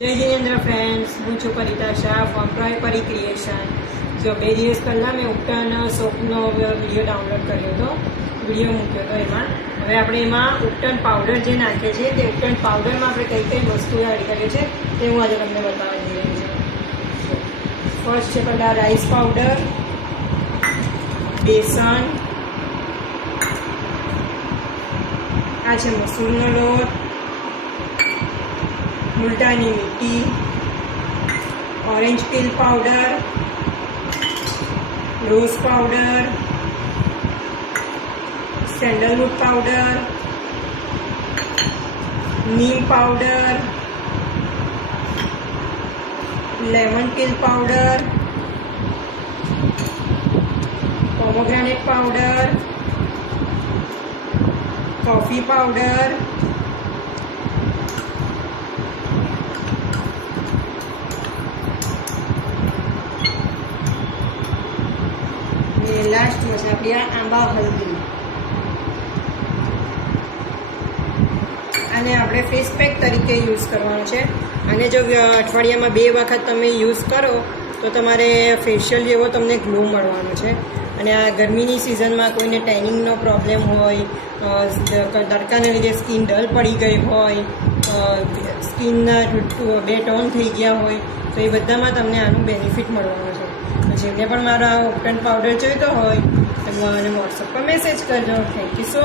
જય જિનેન્દ્ર ફ્રેન્ડ્સ, હું છું પરિતા શાહ ફ્રોમ પરી ક્રિએશન. જો 2 દિવસ પહેલાં મેં ઉપટન સોપનો વિડીયો ડાઉનલોડ કર્યો હતો, વિડીયો મૂક્યો હતો. હવે આપણે એમાં ઉપટન પાવડર જે નાખીએ છીએ તે ઉપટન પાવડરમાં આપણે કઈ કઈ વસ્તુ એડ કરીએ છીએ તે હું આજે તમને બતાવવા જઈ રહી છું. ફર્સ્ટ છે પહેલાં રાઈસ પાવડર, બેસન, આ છે મસૂરનો લોટ, મુલતાની મીઠી, ઓરેન્જ પીલ powder, rose powder, sandalwood powder, નીમ પાવડર, લેમન પીલ powder, pomegranate powder, coffee powder, લાસ્ટમાં છે આપણી આ આંબા હલ્દી. આને આપણે ફેસ પેક તરીકે યુઝ કરવાનો છે. અને જો અઠવાડિયામાં 2 વખત તમે યુઝ કરો તો તમારે ફેશિયલ જેવો તમને ગ્લો મળવાનો છે. અને આ ગરમીની સિઝનમાં કોઈને ટેનિંગનો પ્રોબ્લેમ હોય, તડકાને લીધે સ્કિન ડલ પડી ગઈ હોય, સ્કિનના 2 ટોન થઈ ગયા હોય તો એ બધામાં તમને આનું બેનિફિટ મળવાનો છે. જેમને પણ મારો આ ઉપટન પાવડર જોઈતો હોય તો મને વોટ્સઅપ પર મેસેજ કરજો. Thank you so